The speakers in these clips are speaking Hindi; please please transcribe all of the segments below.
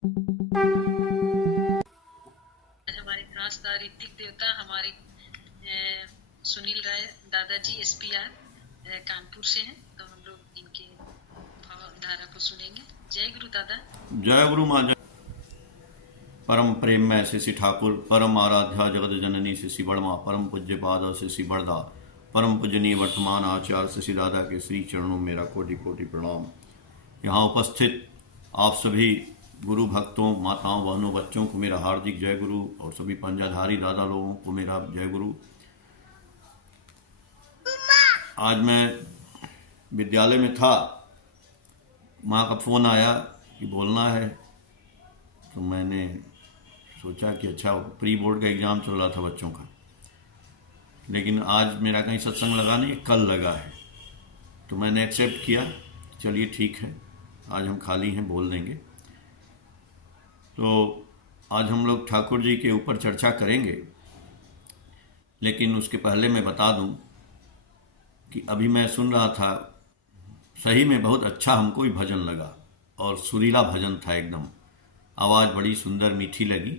आज हमारे खास ऋतिक देवता हमारे सुनील राय दादाजी एसपीआर कानपुर से हैं, तो हम लोग इनके भावधारा को सुनेंगे। जय गुरु दादा। जय गुरु माँ। जय परम प्रेम में श्री ठाकुर, परम आराध्या जगत जननी श्री बड़मा, परम पूज्य पाद श्री बड़दा, परम पूजनीय वर्तमान आचार्य श्री दादा के श्री चरणों में मेरा कोटि कोटि प्रणाम। यहाँ उपस्थित आप सभी गुरु भक्तों, माताओं, बहनों, बच्चों को मेरा हार्दिक जय गुरु, और सभी पंजाधारी दादा लोगों को मेरा जय गुरु। आज मैं विद्यालय में था, माँ का फ़ोन आया कि बोलना है, तो मैंने सोचा कि अच्छा, प्री बोर्ड का एग्ज़ाम चल रहा था बच्चों का, लेकिन आज मेरा कहीं सत्संग लगा नहीं, कल लगा है, तो मैंने एक्सेप्ट किया। चलिए ठीक है, आज हम खाली हैं, बोल देंगे। तो आज हम लोग ठाकुर जी के ऊपर चर्चा करेंगे, लेकिन उसके पहले मैं बता दूं कि अभी मैं सुन रहा था, सही में बहुत अच्छा हमको भी भजन लगा, और सुरीला भजन था एकदम, आवाज़ बड़ी सुंदर मीठी लगी।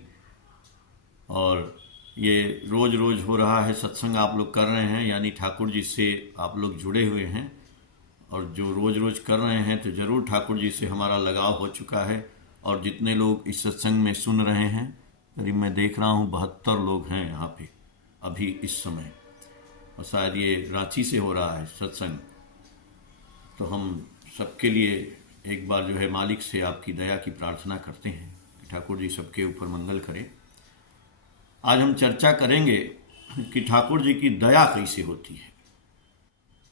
और ये रोज़ रोज़ हो रहा है सत्संग, आप लोग कर रहे हैं, यानी ठाकुर जी से आप लोग जुड़े हुए हैं, और जो रोज़ रोज़ कर रहे हैं तो ज़रूर ठाकुर जी से हमारा लगाव हो चुका है। और जितने लोग इस सत्संग में सुन रहे हैं, करीब मैं देख रहा हूँ 72 लोग हैं यहाँ पे अभी इस समय, और शायद ये रांची से हो रहा है सत्संग। तो हम सबके लिए एक बार जो है मालिक से आपकी दया की प्रार्थना करते हैं कि ठाकुर जी सबके ऊपर मंगल करें। आज हम चर्चा करेंगे कि ठाकुर जी की दया कैसे होती है,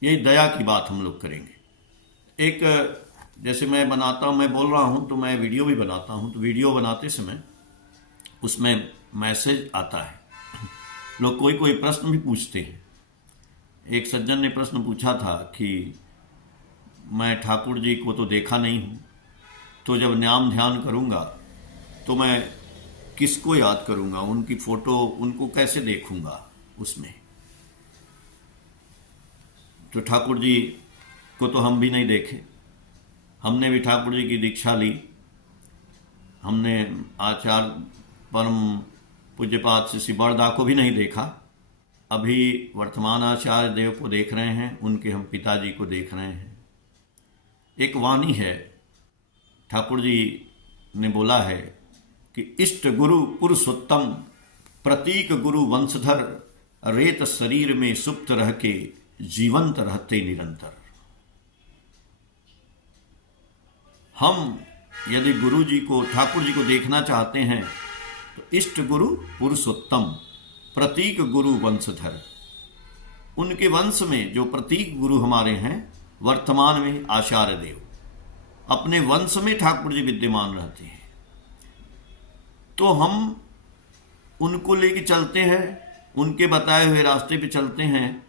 यही दया की बात हम लोग करेंगे। एक जैसे मैं बनाता हूँ, मैं बोल रहा हूँ तो मैं वीडियो भी बनाता हूँ, तो वीडियो बनाते समय उसमें मैसेज आता है, लोग कोई कोई प्रश्न भी पूछते हैं। एक सज्जन ने प्रश्न पूछा था कि मैं ठाकुर जी को तो देखा नहीं हूँ, तो जब नाम ध्यान करूँगा तो मैं किसको याद करूँगा, उनकी फ़ोटो उनको कैसे देखूँगा उसमें। तो ठाकुर जी को तो हम भी नहीं देखे, हमने भी ठाकुर जी की दीक्षा ली, हमने आचार्य परम पूज्यपाद श्री बड़दा को भी नहीं देखा, अभी वर्तमान आचार्य देव को देख रहे हैं, उनके हम पिताजी को देख रहे हैं। एक वाणी है, ठाकुर जी ने बोला है कि इष्ट गुरु पुरुषोत्तम, प्रतीक गुरु वंशधर, रेत शरीर में सुप्त रह के जीवंत रहते निरंतर। हम यदि गुरु जी को, ठाकुर जी को देखना चाहते हैं तो इष्ट गुरु पुरुषोत्तम, प्रतीक गुरु वंशधर, उनके वंश में जो प्रतीक गुरु हमारे हैं, वर्तमान में आचार्य देव, अपने वंश में ठाकुर जी विद्यमान रहते हैं, तो हम उनको लेके चलते हैं, उनके बताए हुए रास्ते पे चलते हैं,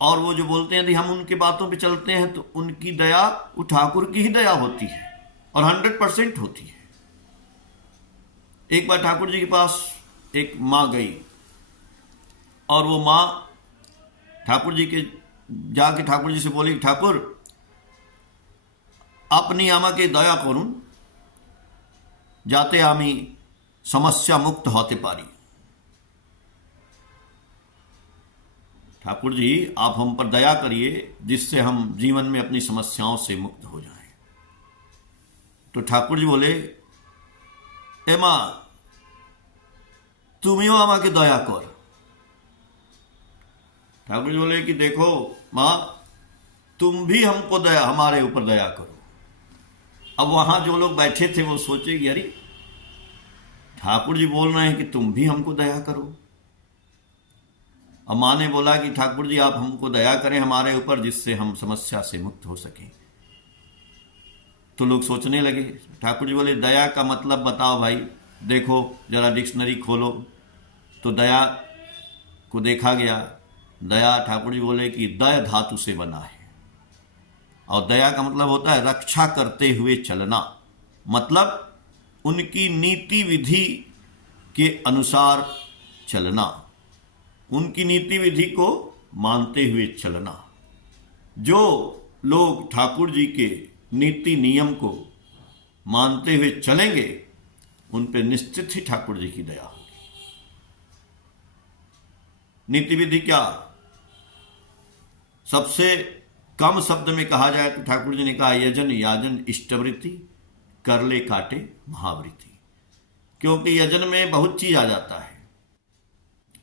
और वो जो बोलते हैं यदि हम उनके बातों पे चलते हैं तो उनकी दया, वो ठाकुर की ही दया होती है, और 100% होती है। एक बार ठाकुर जी के पास एक माँ गई, और वो माँ ठाकुर जी के जाके ठाकुर जी से बोली, ठाकुर अपनी আমাকে দয়া করুন যাতে আমি समस्या मुक्त होते पारी। ठाकुर जी आप हम पर दया करिए जिससे हम जीवन में अपनी समस्याओं से मुक्त हो जाएं। तो ठाकुर जी बोले, ए माँ तुमिও আমাকে दया कर। ठाकुर जी बोले कि देखो माँ, तुम भी हमको दया, हमारे ऊपर दया करो। अब वहां जो लोग बैठे थे वो सोचे कि अरे ठाकुर जी बोल रहे हैं कि तुम भी हमको दया करो। अब माँ ने बोला कि ठाकुर जी आप हमको दया करें हमारे ऊपर, जिससे हम समस्या से मुक्त हो सकें। तो लोग सोचने लगे। ठाकुर जी बोले, दया का मतलब बताओ भाई, देखो जरा डिक्शनरी खोलो। तो दया को देखा गया, दया ठाकुर जी बोले कि दया धातु से बना है, और दया का मतलब होता है रक्षा करते हुए चलना, मतलब उनकी नीति विधि के अनुसार चलना, उनकी नीति विधि को मानते हुए चलना। जो लोग ठाकुर जी के नीति नियम को मानते हुए चलेंगे उन पे निश्चित ही ठाकुर जी की दया होगी। नीति विधि क्या, सबसे कम शब्द में कहा जाए तो ठाकुर जी ने कहा यजन याजन इष्टवृत्ति कर ले काटे महावृत्ति। क्योंकि यजन में बहुत चीज आ जाता है,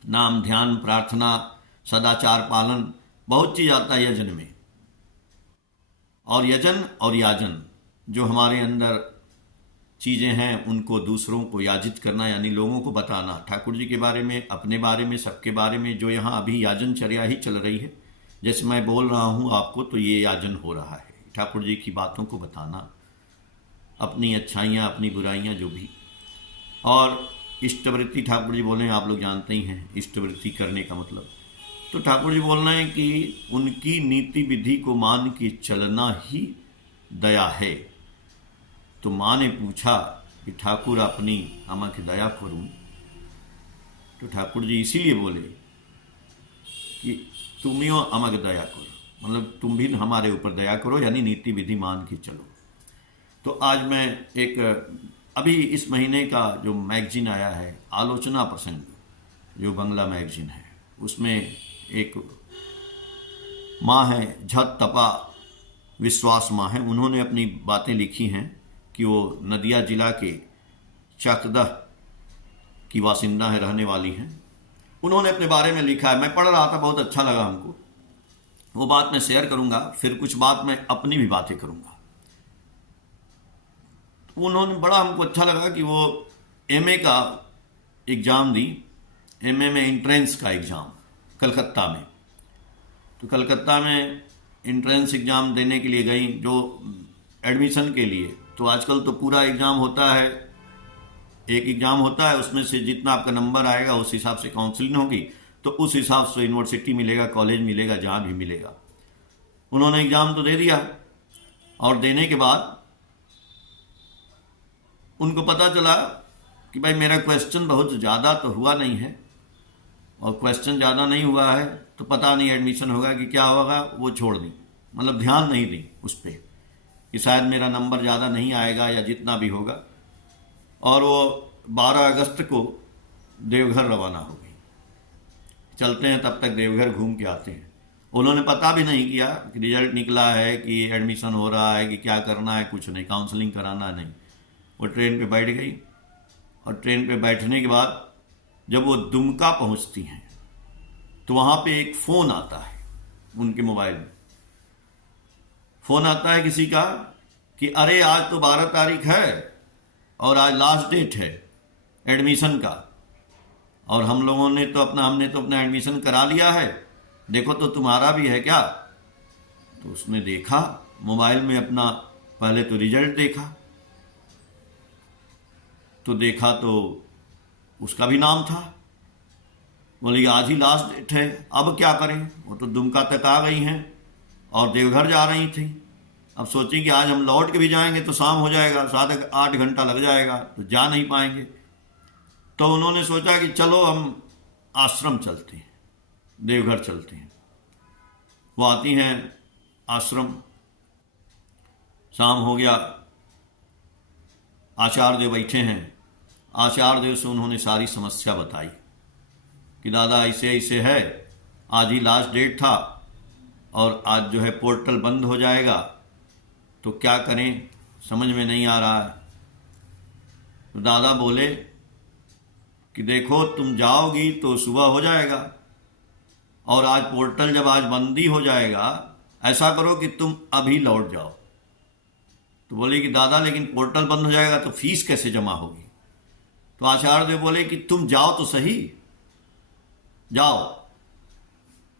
नाम ध्यान प्रार्थना सदाचार पालन, बहुत चीज आता है यजन में। और यजन और याजन जो हमारे अंदर चीजें हैं उनको दूसरों को याजित करना, यानी लोगों को बताना ठाकुर जी के बारे में, अपने बारे में, सबके बारे में। जो यहाँ अभी याजनचर्या ही चल रही है, जैसे मैं बोल रहा हूँ आपको तो ये याजन हो रहा है, ठाकुर जी की बातों को बताना, अपनी अच्छाइयाँ अपनी बुराइयाँ जो भी। और इष्टवृत्ति ठाकुर जी बोले, आप लोग जानते ही हैं इष्टवृत्ति करने का मतलब। तो ठाकुर जी बोल रहे हैं कि उनकी नीति विधि को मान के चलना ही दया है। तो माँ ने पूछा कि ठाकुर अपनी आमा की दया करूं, तो ठाकुर जी इसीलिए बोले कि तुमियो आमा की दया करो, मतलब तुम भी हमारे ऊपर दया करो, यानी नीति विधि मान के चलो। तो आज मैं एक अभी इस महीने का जो मैगजीन आया है आलोचना प्रसंग, जो बंगला मैगजीन है, उसमें एक माँ है झट तपा विश्वास माँ है, उन्होंने अपनी बातें लिखी हैं कि वो नदिया जिला के चकदह की वासिंदा है, रहने वाली हैं। उन्होंने अपने बारे में लिखा है, मैं पढ़ रहा था, बहुत अच्छा लगा हमको। वो बात मैं शेयर करूंगा, फिर कुछ बात मैं अपनी भी बातें करूंगा। उन्होंने बड़ा हमको अच्छा लगा कि वो एमए का एग्ज़ाम दी, एमए में एंट्रेंस का एग्ज़ाम कलकत्ता में। तो कलकत्ता में एंट्रेंस एग्ज़ाम देने के लिए गई, जो एडमिशन के लिए। तो आजकल तो पूरा एग्ज़ाम होता है, एक एग्ज़ाम होता है, उसमें से जितना आपका नंबर आएगा उस हिसाब से काउंसलिंग होगी, तो उस हिसाब से यूनिवर्सिटी मिलेगा, कॉलेज मिलेगा, जहाँ भी मिलेगा। उन्होंने एग्ज़ाम तो दे दिया, और देने के बाद उनको पता चला कि भाई मेरा क्वेश्चन बहुत ज़्यादा तो हुआ नहीं है, और क्वेश्चन ज़्यादा नहीं हुआ है तो पता नहीं एडमिशन होगा कि क्या होगा। वो छोड़ दी, मतलब ध्यान नहीं दी उस पर कि शायद मेरा नंबर ज़्यादा नहीं आएगा या जितना भी होगा। और वो 12 अगस्त को देवघर रवाना हो गई। चलते हैं, तब तक देवघर घूम के आते हैं। उन्होंने पता भी नहीं किया कि रिजल्ट निकला है कि एडमिशन हो रहा है कि क्या करना है, कुछ नहीं, काउंसलिंग कराना नहीं। वो ट्रेन पे बैठ गई, और ट्रेन पे बैठने के बाद जब वो दुमका पहुंचती हैं तो वहाँ पे एक फ़ोन आता है उनके मोबाइल में। फ़ोन आता है किसी का कि अरे आज तो 12 तारीख है और आज लास्ट डेट है एडमिशन का, और हमने तो अपना एडमिशन करा लिया है, देखो तो तुम्हारा भी है क्या। तो उसने देखा मोबाइल में अपना, पहले तो रिजल्ट देखा, तो देखा तो उसका भी नाम था। बोली आज ही लास्ट डेट है, अब क्या करें। वो तो दुमका तक आ गई हैं और देवघर जा रही थी। अब सोची कि आज हम लौट के भी जाएंगे तो शाम हो जाएगा, 7-8 घंटा लग जाएगा, तो जा नहीं पाएंगे। तो उन्होंने सोचा कि चलो हम आश्रम चलते हैं, देवघर चलते हैं। वो आती हैं आश्रम, शाम हो गया, आचार्य देव बैठे हैं। आचार्य देव से उन्होंने सारी समस्या बताई कि दादा ऐसे ऐसे है, आज ही लास्ट डेट था और आज जो है पोर्टल बंद हो जाएगा, तो क्या करें, समझ में नहीं आ रहा है। तो दादा बोले कि देखो तुम जाओगी तो सुबह हो जाएगा, और आज पोर्टल जब आज बंदी हो जाएगा, ऐसा करो कि तुम अभी लौट जाओ। तो बोले कि दादा लेकिन पोर्टल बंद हो जाएगा तो फीस कैसे जमा होगी। तो आचार्य देव बोले कि तुम जाओ तो सही, जाओ।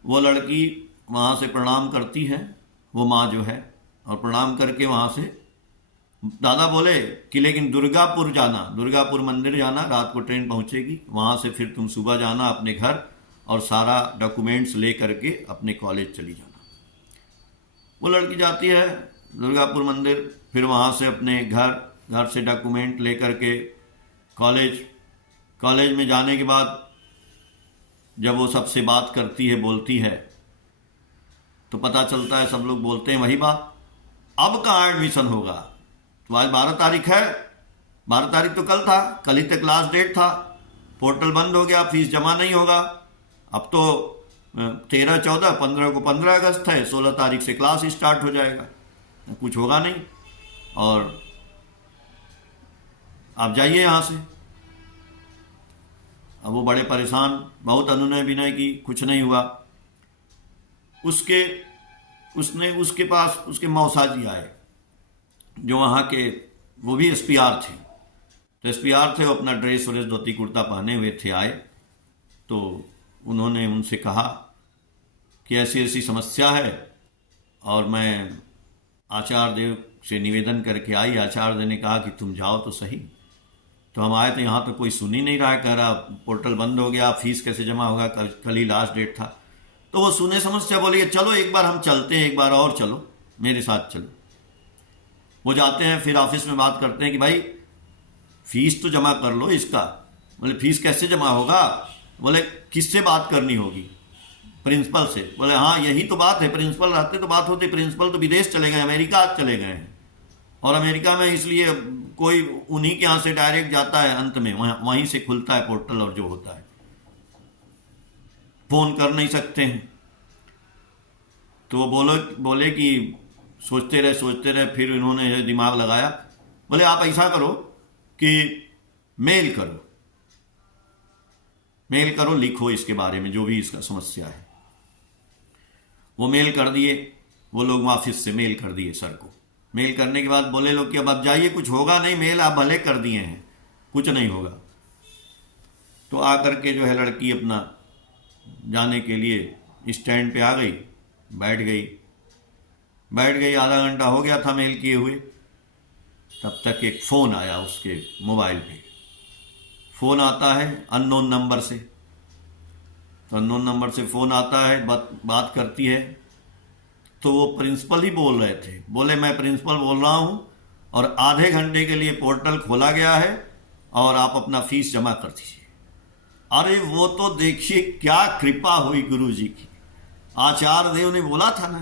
वो लड़की वहाँ से प्रणाम करती है, वो माँ जो है, और प्रणाम करके वहाँ से दादा बोले कि लेकिन दुर्गापुर जाना, दुर्गापुर मंदिर जाना, रात को ट्रेन पहुँचेगी, वहाँ से फिर तुम सुबह जाना अपने घर और सारा डॉक्यूमेंट्स ले करके अपने कॉलेज चली जाना। वो लड़की जाती है दुर्गापुर मंदिर, फिर वहाँ से अपने घर से डॉक्यूमेंट ले करके कॉलेज में जाने के बाद जब वो सबसे बात करती है, बोलती है, तो पता चलता है सब लोग बोलते हैं वही बात, अब कहाँ एडमिशन होगा। तो आज 12 तारीख है, 12 तारीख तो कल था, कल ही तक लास्ट डेट था, पोर्टल बंद हो गया, फीस जमा नहीं होगा। अब तो 13, 14, 15 को 15 अगस्त है, 16 तारीख से क्लास स्टार्ट हो जाएगा, कुछ होगा नहीं। और आप जाइए यहाँ से। अब वो बड़े परेशान, बहुत अनुनय विनय की, कुछ नहीं हुआ। उसके पास उसके मौसा जी आए, जो वहाँ के, वो भी एसपीआर थे। तो एसपीआर थे, वो अपना ड्रेस व्रेस धोती कुर्ता पहने हुए थे, आए। तो उन्होंने उनसे कहा कि ऐसी ऐसी समस्या है और मैं आचार्य देव से निवेदन करके आई। आचार्य देव ने कहा कि तुम जाओ तो सही। तो हम आए तो यहाँ तो कोई सुन ही नहीं रहा है, कह रहा पोर्टल बंद हो गया, फीस कैसे जमा होगा, कल ही लास्ट डेट था। तो वो सुने समस्या, बोलिए चलो एक बार हम चलते हैं, एक बार और चलो, मेरे साथ चलो। वो जाते हैं, फिर ऑफिस में बात करते हैं कि भाई फीस तो जमा कर लो इसका। बोले फीस कैसे जमा होगा? बोले किससे बात करनी होगी? प्रिंसिपल से। बोले हाँ यही तो बात है, प्रिंसिपल रहते तो बात होती, प्रिंसिपल तो विदेश चले गए, अमेरिका चले गए हैं, और अमेरिका में इसलिए कोई उन्हीं के यहाँ से डायरेक्ट जाता है, अंत में वहीं से खुलता है पोर्टल और जो होता है, फोन कर नहीं सकते हैं। तो वो बोले कि सोचते रहे, फिर इन्होंने दिमाग लगाया। बोले आप ऐसा करो कि मेल करो, लिखो इसके बारे में जो भी इसका समस्या है। वो मेल कर दिए, वो लोग ऑफिस से मेल कर दिए सर को। मेल करने के बाद बोले लोग कि अब आप जाइए, कुछ होगा नहीं, मेल आप भले कर दिए हैं, कुछ नहीं होगा। तो आकर के जो है लड़की अपना जाने के लिए स्टैंड पे आ गई, बैठ गई। आधा घंटा हो गया था मेल किए हुए, तब तक एक फ़ोन आया उसके मोबाइल पे। फ़ोन आता है अननोन नंबर से। तो अननोन नंबर से फ़ोन आता है, बात करती है। तो वो प्रिंसिपल ही बोल रहे थे। बोले मैं प्रिंसिपल बोल रहा हूँ और आधे घंटे के लिए पोर्टल खोला गया है और आप अपना फीस जमा कर दीजिए। अरे वो तो देखिए क्या कृपा हुई गुरु जी की। आचार्य देव ने बोला था ना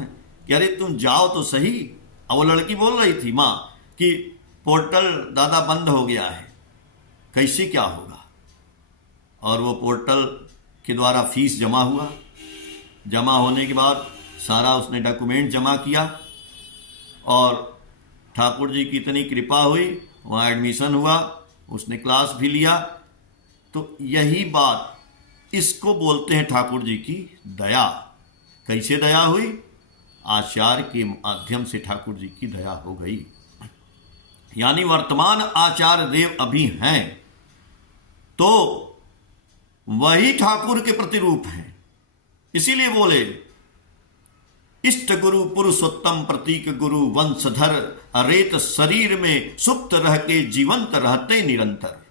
कि अरे तुम जाओ तो सही। अब वो लड़की बोल रही थी माँ कि पोर्टल दादा बंद हो गया है, कैसे क्या होगा। और वो पोर्टल के द्वारा फीस जमा हुआ। जमा होने के बाद सारा उसने डॉक्यूमेंट जमा किया और ठाकुर जी की इतनी कृपा हुई, वहाँ एडमिशन हुआ, उसने क्लास भी लिया। तो यही बात, इसको बोलते हैं ठाकुर जी की दया। कैसे दया हुई? आचार्य के माध्यम से ठाकुर जी की दया हो गई। यानी वर्तमान आचार्य देव अभी हैं तो वही ठाकुर के प्रतिरूप हैं। इसीलिए बोले इष्ट गुरु पुरुषोत्तम प्रतीक गुरु वंशधर, अरेत शरीर में सुप्त रह के जीवंत रहते निरंतर।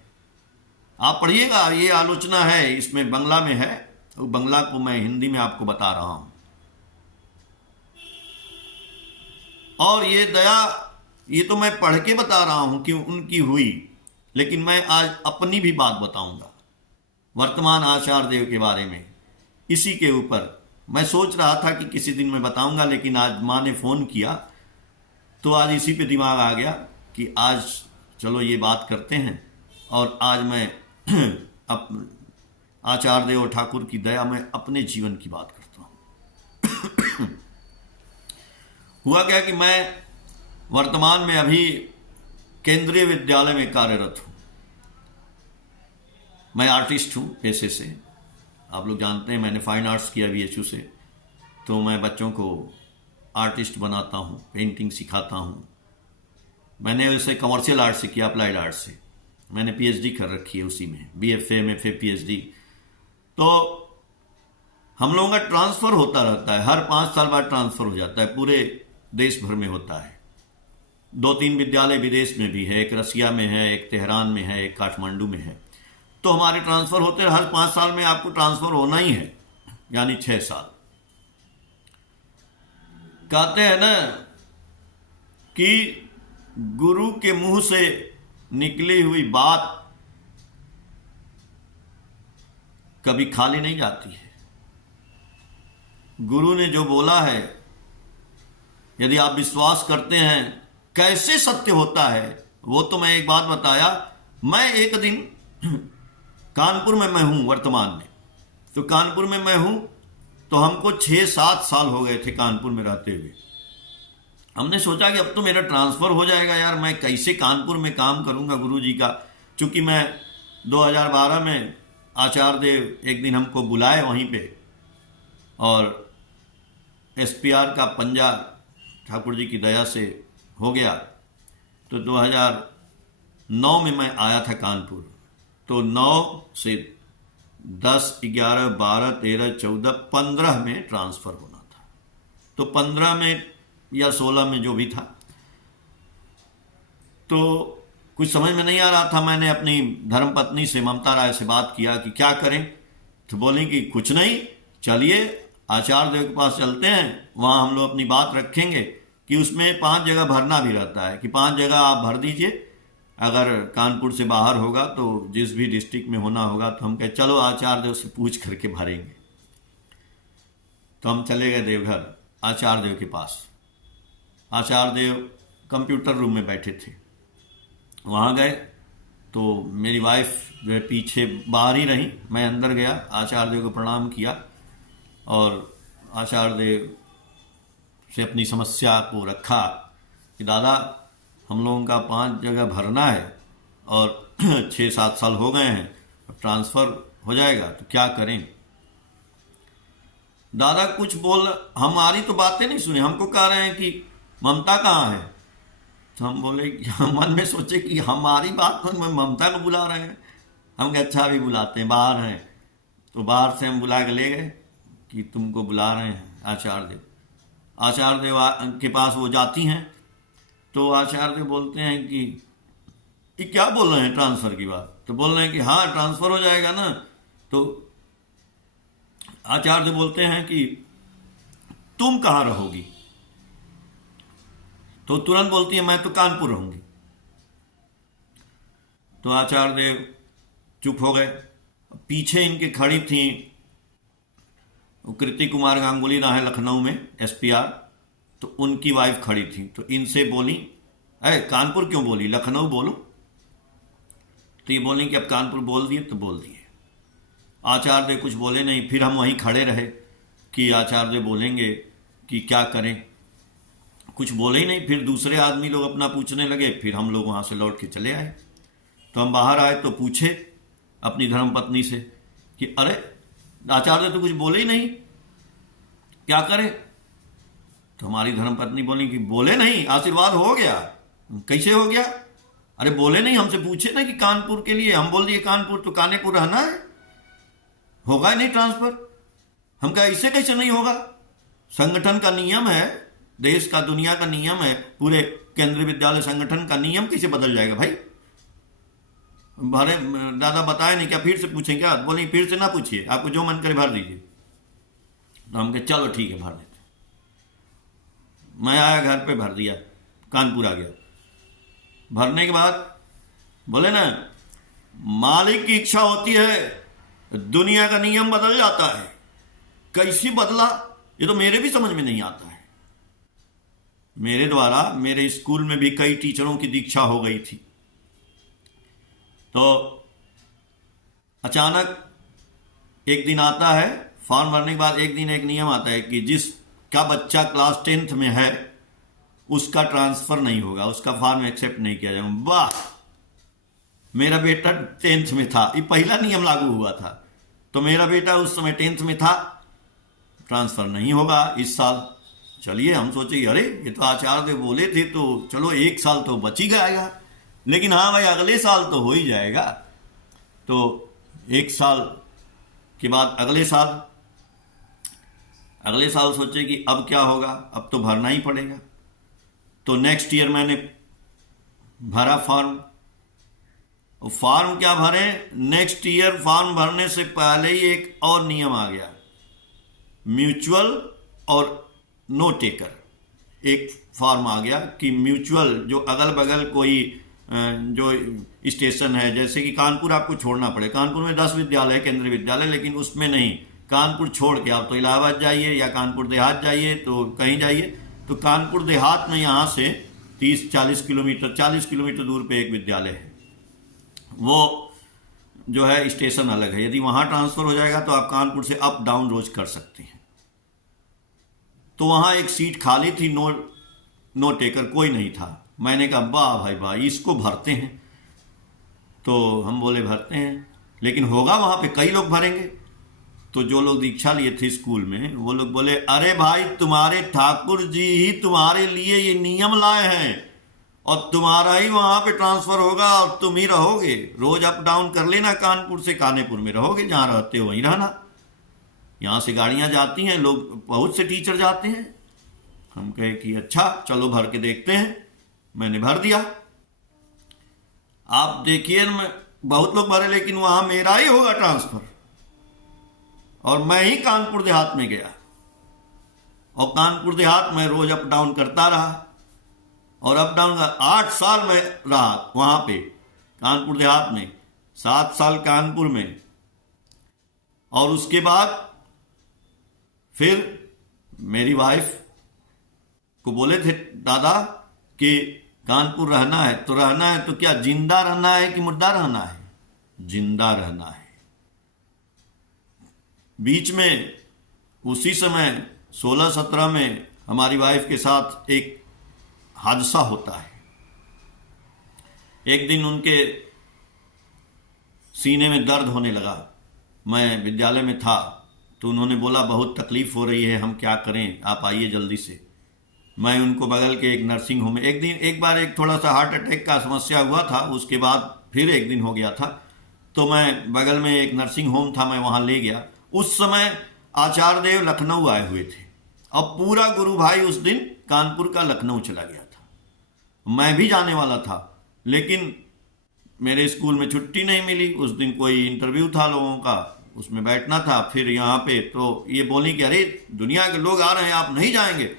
आप पढ़िएगा, ये आलोचना है, इसमें बंगला में है, तो बंगला को मैं हिंदी में आपको बता रहा हूं। और ये दया, ये तो मैं पढ़ के बता रहा हूं कि उनकी हुई, लेकिन मैं आज अपनी भी बात बताऊंगा वर्तमान आचार्य देव के बारे में। इसी के ऊपर मैं सोच रहा था कि किसी दिन मैं बताऊंगा, लेकिन आज माँ ने फ़ोन किया तो आज इसी पे दिमाग आ गया कि आज चलो ये बात करते हैं। और आज मैं आचार्य देव ठाकुर की दया में अपने जीवन की बात करता हूँ। हुआ क्या कि मैं वर्तमान में अभी केंद्रीय विद्यालय में कार्यरत हूँ। मैं आर्टिस्ट हूँ पेशे से, आप लोग जानते हैं, मैंने फाइन आर्ट्स किया बीएचयू से। तो मैं बच्चों को आर्टिस्ट बनाता हूँ, पेंटिंग सिखाता हूँ। मैंने वैसे कमर्शियल आर्ट से किया, अप्लाइड आर्ट से मैंने पीएचडी कर रखी है उसी में, बीएफए एमएफए पीएचडी। तो हम लोगों का ट्रांसफ़र होता रहता है, हर 5 साल बाद ट्रांसफ़र हो जाता है, पूरे देश भर में होता है। 2-3 विद्यालय विदेश में भी है, एक रसिया में है, एक तेहरान में है, एक काठमांडू में है। तो हमारे ट्रांसफ़र होते हैं, हर 5 साल में आपको ट्रांसफ़र होना ही है, यानी 6 साल। कहते हैं ना कि गुरु के मुंह से निकली हुई बात कभी खाली नहीं जाती है। गुरु ने जो बोला है, यदि आप विश्वास करते हैं, कैसे सत्य होता है वो तो मैं एक बात बताया, मैं एक दिन कानपुर में मैं हूँ वर्तमान में, तो कानपुर में मैं हूँ, तो हमको 6-7 साल हो गए थे कानपुर में रहते हुए। हमने सोचा कि अब तो मेरा ट्रांसफ़र हो जाएगा यार, मैं कैसे कानपुर में काम करूँगा गुरु जी का। चूँकि मैं 2012 में आचार्य देव एक दिन हमको बुलाए वहीं पे, और SPR का पंजा ठाकुर जी की दया से हो गया। तो 2009 में मैं आया था कानपुर, तो 9 से 10, 11, 12, 13, 14, 15 में ट्रांसफ़र होना था। तो 15 में या 16 में जो भी था, तो कुछ समझ में नहीं आ रहा था। मैंने अपनी धर्मपत्नी से, ममता राय से बात किया कि क्या करें, तो बोले कि कुछ नहीं, चलिए आचार्य देव के पास चलते हैं, वहाँ हम लोग अपनी बात रखेंगे कि उसमें 5 जगह भरना भी रहता है कि 5 जगह आप भर दीजिए, अगर कानपुर से बाहर होगा तो जिस भी डिस्ट्रिक्ट में होना होगा। तो हम कहे चलो आचार्य देव से पूछ करके भरेंगे। तो हम चले गए देवघर आचार्य देव के पास। आचार्य देव कंप्यूटर रूम में बैठे थे, वहाँ गए तो मेरी वाइफ जो है पीछे बाहर ही रही, मैं अंदर गया, आचार्य देव को प्रणाम किया और आचार्य देव से अपनी समस्या को रखा कि दादा हम लोगों का 5 जगह भरना है और 6-7 साल हो गए हैं, अब ट्रांसफ़र हो जाएगा तो क्या करें। दादा कुछ बोल, हमारी तो बातें नहीं सुने, हमको कह रहे हैं कि ममता कहाँ है। तो हम बोले, मन में सोचे कि हमारी बात तो ममता को बुला रहे हैं। हम कहे अच्छा अभी बुलाते हैं, बाहर हैं। तो बाहर से हम बुला के ले गए कि तुमको बुला रहे हैं आचार्य देव। आचार्य देव के पास वो जाती हैं, तो आचार्य देव बोलते हैं कि क्या बोल रहे हैं ट्रांसफ़र की बात। तो बोल रहे हैं कि हाँ ट्रांसफ़र हो जाएगा ना। तो आचार्य देव बोलते हैं कि तुम कहाँ रहोगी। तो तुरंत बोलती है मैं तो कानपुर रहूंगी। तो आचार्य देव चुप हो गए। पीछे इनके खड़ी थी कृति कुमार गांगुली ना है लखनऊ में SPR, तो उनकी वाइफ खड़ी थी। तो इनसे बोली, अरे कानपुर क्यों बोली, लखनऊ बोलो। तो ये बोलें कि अब कानपुर बोल दिए तो बोल दिए। आचार्य देव कुछ बोले नहीं। फिर हम वहीं खड़े रहे कि आचार्य देव बोलेंगे कि क्या करें, कुछ बोले ही नहीं। फिर दूसरे आदमी लोग अपना पूछने लगे, फिर हम लोग वहाँ से लौट के चले आए। तो हम बाहर आए तो पूछे अपनी धर्मपत्नी से कि अरे आचार्य तो कुछ बोले ही नहीं, क्या करें। तो हमारी धर्मपत्नी बोली कि बोले नहीं, आशीर्वाद हो गया। कैसे हो गया, अरे बोले नहीं, हमसे पूछे ना कि कानपुर के लिए, हम बोल दिए कानपुर, तो कानपुर रहना है, होगा ही नहीं ट्रांसफर। हम कहा इससे कैसे नहीं होगा, संगठन का नियम है, देश का दुनिया का नियम है, पूरे केंद्रीय विद्यालय संगठन का नियम कैसे बदल जाएगा भाई। भरे दादा बताए नहीं क्या, फिर से पूछें क्या। बोले फिर से ना पूछिए, आपको जो मन करे भर दीजिए। तो हम कहे चलो ठीक है भर देते। मैं आया घर पे, भर दिया, कानपुर आ गया। भरने के बाद बोले ना मालिक की इच्छा होती है दुनिया का नियम बदल जाता है। कैसी बदला ये तो मेरे भी समझ में नहीं आता है। मेरे द्वारा मेरे स्कूल में भी कई टीचरों की दीक्षा हो गई थी। तो अचानक एक दिन आता है, फॉर्म भरने के बाद एक दिन एक नियम आता है कि जिसका बच्चा क्लास 10th में है उसका ट्रांसफर नहीं होगा, उसका फॉर्म एक्सेप्ट नहीं किया जाएगा। वाह, मेरा बेटा 10th में था, ये पहला नियम लागू हुआ था। तो मेरा बेटा उस समय 10th में था, ट्रांसफर नहीं होगा इस साल। चलिए हम सोचे अरे ये तो आचार्य देव बोले थे, तो चलो 1 साल तो बच ही जाएगा, लेकिन हाँ भाई अगले साल तो हो ही जाएगा। तो 1 साल के बाद अगले साल सोचे कि अब क्या होगा, अब तो भरना ही पड़ेगा। तो नेक्स्ट ईयर मैंने भरा फॉर्म। फॉर्म क्या भरे, नेक्स्ट ईयर फॉर्म भरने से पहले ही एक और नियम आ गया, म्यूचुअल और नो टेकर। एक फॉर्म आ गया कि म्यूचुअल जो अगल बगल कोई जो स्टेशन है, जैसे कि कानपुर आपको छोड़ना पड़े, कानपुर में 10 विद्यालय केंद्रीय विद्यालय, लेकिन उसमें नहीं, कानपुर छोड़ के आप तो इलाहाबाद जाइए या कानपुर देहात जाइए, तो कहीं जाइए। तो कानपुर देहात में यहाँ से 30-40 किलोमीटर 40 किलोमीटर दूर पे एक विद्यालय है, वो जो है स्टेशन अलग है। यदि वहाँ ट्रांसफ़र हो जाएगा तो आप कानपुर से अप डाउन रोज कर सकते हैं। तो वहाँ एक सीट खाली थी, नो टेकर, कोई नहीं था। मैंने कहा वाह भाई वाह, इसको भरते हैं। तो हम बोले भरते हैं, लेकिन होगा वहाँ पे कई लोग भरेंगे। तो जो लोग दीक्षा लिए थे स्कूल में, वो लोग बोले अरे भाई तुम्हारे ठाकुर जी ही तुम्हारे लिए ये नियम लाए हैं और तुम्हारा ही वहाँ पे ट्रांसफ़र होगा और तुम ही रहोगे, रोज अप डाउन कर लेना, कानपुर से कानेपुर में रहोगे, जहाँ रहते हो वहीं रहना। यहाँ से गाड़ियाँ जाती हैं, लोग बहुत से टीचर जाते हैं। हम कहे कि अच्छा चलो भर के देखते हैं। मैंने भर दिया। आप देखिए बहुत लोग भरे, लेकिन वहाँ मेरा ही होगा ट्रांसफ़र और मैं ही कानपुर देहात में गया और कानपुर देहात में रोज अप डाउन करता रहा और अप डाउन 8 साल में रहा वहाँ पे कानपुर देहात में, 7 साल कानपुर में। और उसके बाद फिर मेरी वाइफ को बोले थे दादा कि कानपुर रहना है तो रहना है, तो क्या जिंदा रहना है कि मुर्दा रहना है? जिंदा रहना है। बीच में उसी समय 16-17 में हमारी वाइफ के साथ एक हादसा होता है। एक दिन उनके सीने में दर्द होने लगा। मैं विद्यालय में था तो उन्होंने बोला बहुत तकलीफ हो रही है, हम क्या करें, आप आइए जल्दी से। मैं उनको बगल के एक नर्सिंग होम में एक बार एक थोड़ा सा हार्ट अटैक का समस्या हुआ था, उसके बाद फिर एक दिन हो गया था, तो मैं बगल में एक नर्सिंग होम था, मैं वहाँ ले गया। उस समय आचार्य देव लखनऊ आए हुए थे और पूरा गुरु भाई उस दिन कानपुर का लखनऊ चला गया था। मैं भी जाने वाला था, लेकिन मेरे स्कूल में छुट्टी नहीं मिली। उस दिन कोई इंटरव्यू था लोगों का, उसमें बैठना था। फिर यहाँ पे तो ये बोली कि अरे दुनिया के लोग आ रहे हैं, आप नहीं जाएंगे।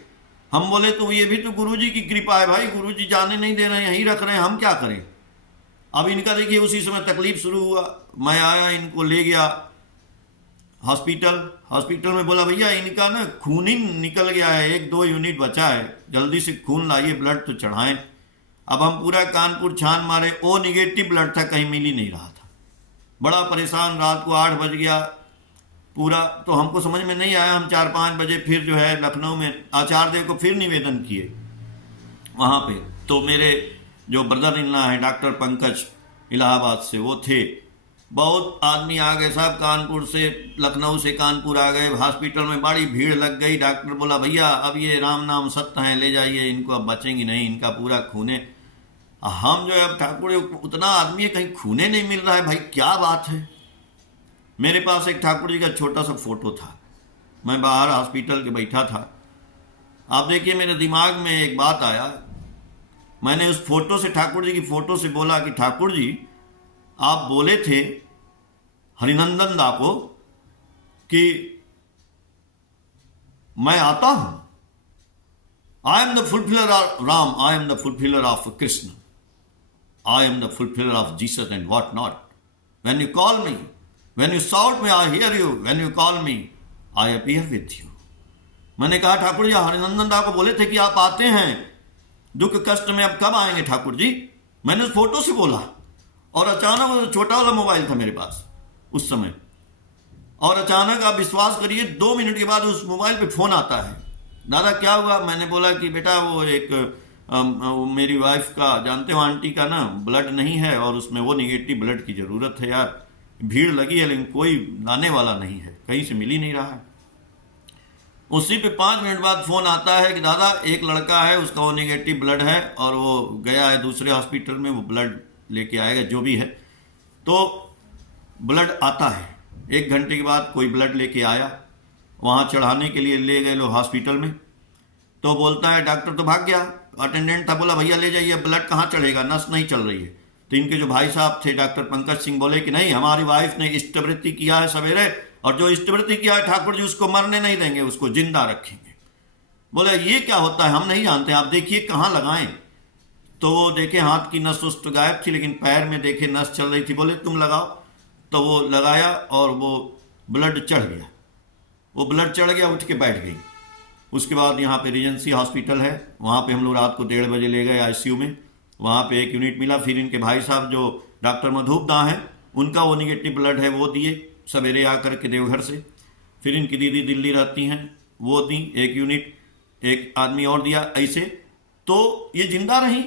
हम बोले तो ये भी तो गुरुजी की कृपा है भाई, गुरुजी जाने नहीं दे रहे हैं, यहीं रख रहे हैं, हम क्या करें। अब इनका देखिए उसी समय तकलीफ शुरू हुआ। मैं आया, इनको ले गया हॉस्पिटल में, बोला भैया इनका ना खून ही निकल गया है, 1-2 यूनिट बचा है, जल्दी से खून लाइए, ब्लड तो चढ़ाएं। अब हम पूरा कानपुर छान मारे, ओ निगेटिव ब्लड था, कहीं मिल ही नहीं रहा था। बड़ा परेशान, रात को 8 बज गया पूरा, तो हमको समझ में नहीं आया। हम 4-5 बजे फिर जो है लखनऊ में आचार्य देव को फिर निवेदन किए वहाँ पे। तो मेरे जो ब्रदर इन लॉ हैं डॉक्टर पंकज इलाहाबाद से, वो थे। बहुत आदमी आ गए, सब कानपुर से, लखनऊ से कानपुर आ गए। हॉस्पिटल में बड़ी भीड़ लग गई। डॉक्टर बोला भैया अब ये राम नाम सत्य हैं, ले जाइए इनको, अब बचेंगी नहीं, इनका पूरा खूने। हम जो है अब ठाकुर उतना आदमी है, कहीं खूने नहीं मिल रहा है, भाई क्या बात है। मेरे पास एक ठाकुर जी का छोटा सा फोटो था, मैं बाहर हॉस्पिटल के बैठा था। आप देखिए मेरे दिमाग में एक बात आया, मैंने उस फोटो से, ठाकुर जी की फोटो से बोला कि ठाकुर जी आप बोले थे हरिनंदन दा को कि मैं आता हूं, I am the fulfiller of Ram, I am the fulfiller of Krishna, I am the fulfiller of Jesus and what not. When you call me, when you shout me I hear you, when you call me I appear with you. मैंने कहा ठाकुर जी हरिनंदन दा को बोले थे कि आप आते हैं दुख कष्ट में, अब कब आएंगे ठाकुर जी। मैंने उस फोटो से बोला और अचानक वो छोटा वाला मोबाइल था मेरे पास उस समय, और अचानक आप विश्वास करिए 2 मिनट के बाद उस मोबाइल पे फोन आता है, दादा क्या हुआ। मैंने बोला कि बेटा वो एक मेरी वाइफ का, जानते हो आंटी का ना ब्लड नहीं है और उसमें वो निगेटिव ब्लड की ज़रूरत है यार, भीड़ लगी है लेकिन कोई लाने वाला नहीं है, कहीं से मिल ही नहीं रहा है। उसी पे 5 मिनट बाद फ़ोन आता है कि दादा एक लड़का है, उसका वो निगेटिव ब्लड है और वो गया है दूसरे हॉस्पिटल में, वो ब्लड लेके आएगा जो भी है। तो ब्लड आता है, 1 घंटे के बाद कोई ब्लड लेके आया, वहाँ चढ़ाने के लिए ले गए लोग हॉस्पिटल में। तो बोलता है डॉक्टर तो भाग गया, अटेंडेंट था, बोला भैया ले जाइए, ब्लड कहाँ चढ़ेगा, नस नहीं चल रही है। तो इनके जो भाई साहब थे डॉक्टर पंकज सिंह बोले कि नहीं, हमारी वाइफ ने इष्टवृत्ति किया है सवेरे, और जो इष्टवृत्ति किया है ठाकुर जी उसको मरने नहीं देंगे, उसको जिंदा रखेंगे। बोले ये क्या होता है, हम नहीं जानते, आप देखिए कहाँ लगाएं। तो वो देखे हाथ की नस उस तो गायब थी, लेकिन पैर में देखे नस चल रही थी। बोले तुम लगाओ, तो वो लगाया और वो ब्लड चढ़ गया, वो ब्लड चढ़ गया, उठ के बैठ गई। उसके बाद यहाँ पे रीजेंसी हॉस्पिटल है, वहाँ पे हम लोग रात को 1:30 बजे ले गए आईसीयू में, वहाँ पे एक यूनिट मिला। फिर इनके भाई साहब जो डॉक्टर मधुप दा हैं, उनका वो निगेटिव ब्लड है वो दिए सवेरे आकर के देवघर से। फिर इनकी दीदी दिल्ली रहती हैं, वो दी एक यूनिट, एक आदमी और दिया, ऐसे तो ये जिंदा रही।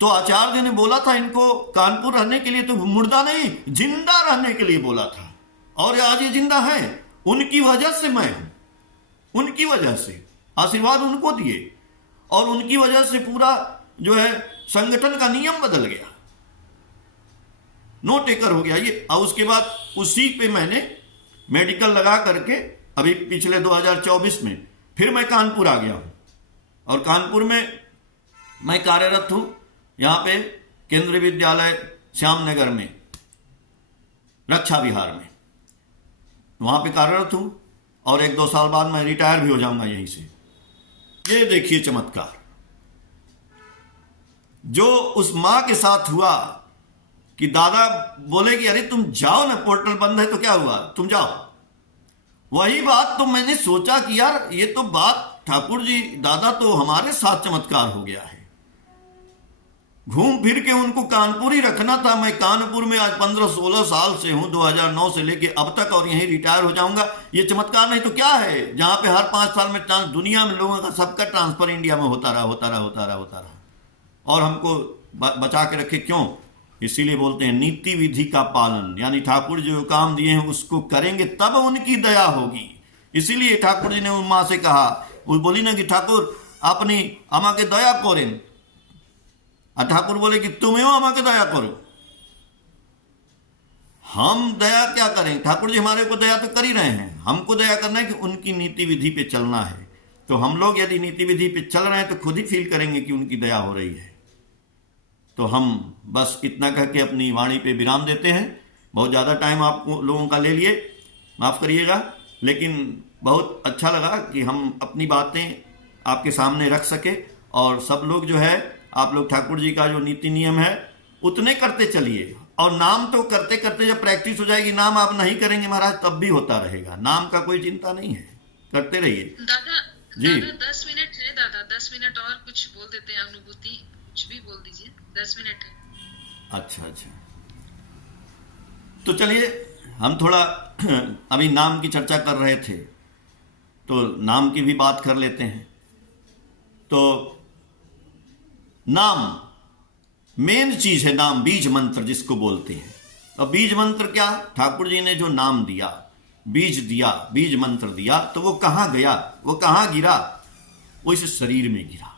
तो आचार्य ने बोला था इनको कानपुर रहने के लिए, तो मुर्दा नहीं जिंदा रहने के लिए बोला था, और आज ये जिंदा है। उनकी वजह से मैं हूं, उनकी वजह से आशीर्वाद उनको दिए, और उनकी वजह से पूरा जो है संगठन का नियम बदल गया, नो टेकर हो गया ये। और उसके बाद उसी पे मैंने मेडिकल लगा करके अभी पिछले 2024 में फिर मैं कानपुर आ गया हूं, और कानपुर में मैं कार्यरत हूं यहाँ पे केंद्रीय विद्यालय श्यामनगर में, रक्षा विहार में, वहां पे कार्यरत हूं। और 1-2 साल बाद मैं रिटायर भी हो जाऊंगा यहीं से। ये देखिए चमत्कार जो उस मां के साथ हुआ कि दादा बोले कि अरे तुम जाओ ना, पोर्टल बंद है तो क्या हुआ, तुम जाओ। वही बात तो मैंने सोचा कि यार ये तो बात ठाकुर जी दादा तो हमारे साथ चमत्कार हो गया है। घूम फिर के उनको कानपुर ही रखना था। मैं कानपुर में आज 15-16 साल से हूं, 2009 से लेके अब तक, और यहीं रिटायर हो जाऊंगा। ये चमत्कार नहीं तो क्या है, जहां पे हर 5 साल में दुनिया में लोगों का सबका ट्रांसफर इंडिया में होता रहा, और हमको बचा के रखे क्यों? इसीलिए बोलते हैं नीति विधि का पालन, यानी ठाकुर जी जो काम दिए हैं उसको करेंगे तब उनकी दया होगी। इसीलिए ठाकुर जी ने उन मां से कहा, वो बोली ना कि ठाकुर अपनी अमा के दया करें, और ठाकुर बोले कि तुम्हें अमा के दया करो। हम दया क्या करें, ठाकुर जी हमारे को दया तो कर ही रहे हैं, हमको दया करना है कि उनकी नीति विधि पे चलना है। तो हम लोग यदि नीति विधि पे चल रहे हैं तो खुद ही फील करेंगे कि उनकी दया हो रही है। तो हम बस इतना कह के अपनी वाणी पे विराम देते हैं। बहुत ज़्यादा टाइम आप लोगों का ले लिए, माफ़ करिएगा, लेकिन बहुत अच्छा लगा कि हम अपनी बातें आपके सामने रख सके। और सब लोग जो है, आप लोग ठाकुर जी का जो नीति नियम है उतने करते चलिए। और नाम तो करते करते जब प्रैक्टिस हो जाएगी, नाम आप नहीं करेंगे महाराज तब भी होता रहेगा, नाम का कोई चिंता नहीं है, करते रहिए। दादा जी दादा 10 मिनट है, दादा 10 मिनट और कुछ बोल देते हैं, अनुभूति कुछ भी बोल दीजिए, 10 मिनट है। अच्छा, तो चलिए हम थोड़ा अभी नाम की चर्चा कर रहे थे तो नाम की भी बात कर लेते हैं। तो नाम मेन चीज है, नाम बीज मंत्र जिसको बोलते हैं। अब बीज मंत्र क्या, ठाकुर जी ने जो नाम दिया, बीज दिया, बीज मंत्र दिया, तो वो कहां गया, वो कहां गिरा, वो इस शरीर में गिरा।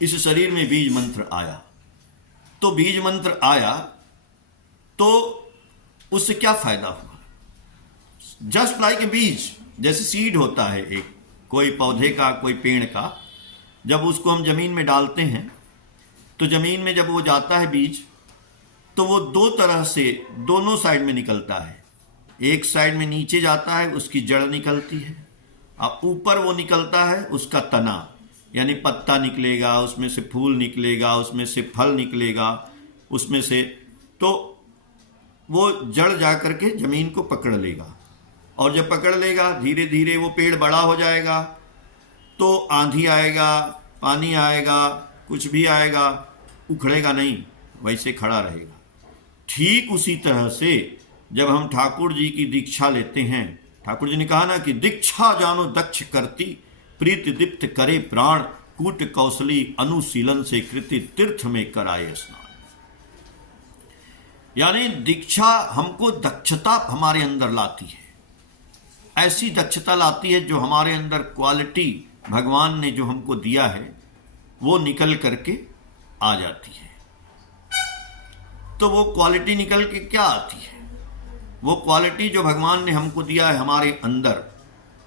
इस शरीर में बीज मंत्र आया। तो बीज मंत्र आया तो उससे क्या फायदा हुआ? जस्ट लाइक ए बीज, जैसे सीड होता है एक कोई पौधे का, कोई पेड़ का, जब उसको हम जमीन में डालते हैं तो जमीन में जब वो जाता है बीज, तो वो 2 तरह से दोनों साइड में निकलता है। एक साइड में नीचे जाता है, उसकी जड़ निकलती है, और ऊपर वो निकलता है उसका तना, यानी पत्ता निकलेगा, उसमें से फूल निकलेगा, उसमें से फल निकलेगा, उसमें से, तो वो जड़ जा करके जमीन को पकड़ लेगा। और जब पकड़ लेगा धीरे धीरे वो पेड़ बड़ा हो जाएगा, तो आंधी आएगा, पानी आएगा, कुछ भी आएगा, उखड़ेगा नहीं, वैसे खड़ा रहेगा। ठीक उसी तरह से जब हम ठाकुर जी की दीक्षा लेते हैं, ठाकुर जी ने कहा ना कि दीक्षा जानो दक्ष करती, प्रीति दीप्त करे प्राण, कूट कौशली अनुशीलन से कृति तीर्थ में कराए स्नान। यानी दीक्षा हमको दक्षता हमारे अंदर लाती है, ऐसी दक्षता लाती है जो हमारे अंदर क्वालिटी भगवान ने जो हमको दिया है वो निकल करके आ जाती है। तो वो क्वालिटी निकल के क्या आती है? वो क्वालिटी जो भगवान ने हमको दिया है हमारे अंदर,